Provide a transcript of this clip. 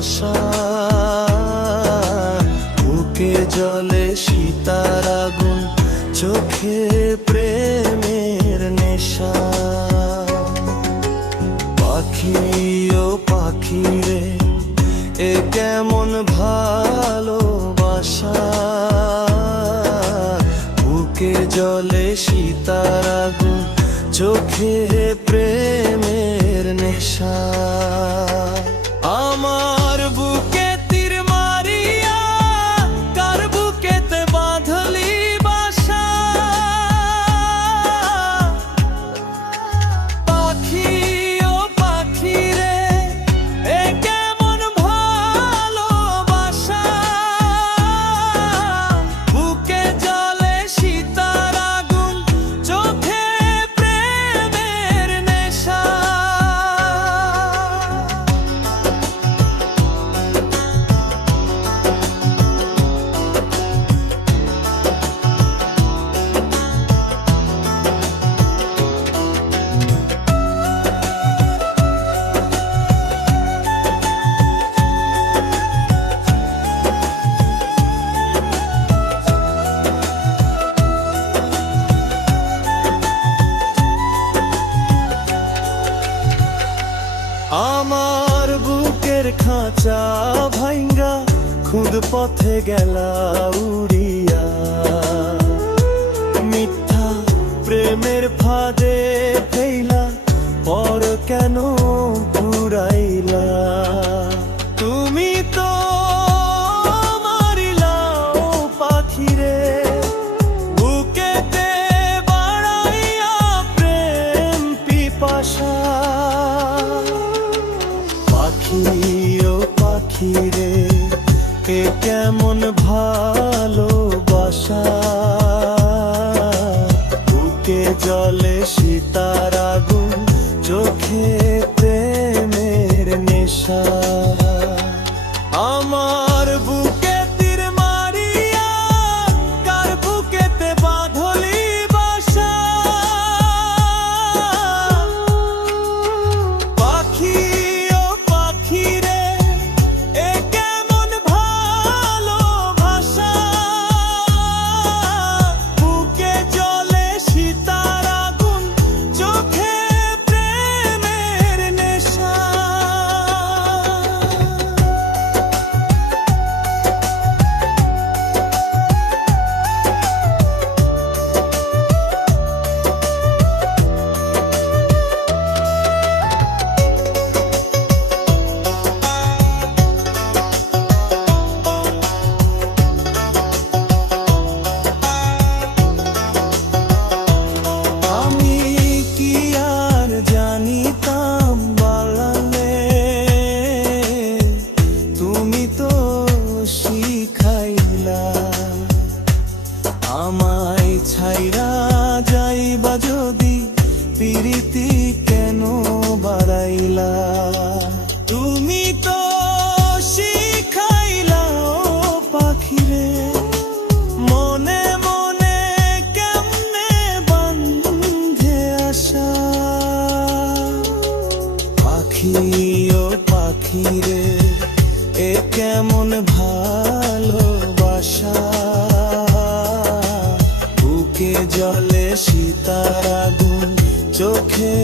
ভালোবাসা, বুকে জ্বলে সীতার আগুন, চোখে প্রেমের নেশা। পাখি ও পাখি রে, এ কেমন ভালোবাসা, বুকে জ্বলে সীতার আগুন, চোখে প্রেমের নেশা। আমার বুকে তীর মারিয়া কার বুকেতে বাঁধলি বাসা, পাখি ও পাখি রে, এ কেমন ভালোবাসা, বুকে জ্বলে সীতার আগুন, চোখে প্রেমের নেশা। আমার বুকের খাঁচা ভাঙ্গা খুদ পথে গেলা উড়িয়া, মিথ্যা প্রেমের ফাঁদে ফেইলা পর কেন ঘুরাইলা। তুমি তো মারিলা ও পাখি রে, বুকেতে বাড়াইয়া প্রেম পিপাসা। পাখি ও পাখি রে, এ কেমন ভালোবাসা, বুকে জ্বলে সীতার আগুন, চোখে প্রেমের নেশা। আমার বুকে তীর মারিয়া কার বুকেতে বাঁধলি বাসা, পাখি ও পাখি রে, এ কেমন ভালোবাসা, বুকে জ্বলে সীতার আগুন, চোখে প্রেমের নেশা। আমি কি আর জানিতাম বালালে, তুমি তো শিখাইলা, আমায় ছাইরা যাইবা যদি পিরিতি কেন বাড়াইলা। তুমি তো শিখাইলা ও পাখি রে, মনে মনে কেমনে বান্ধে আসা। পাখি ও পাখি রে, এ কেমন ভালোবাসা, বুকে জ্বলে সীতার আগুন, চোখে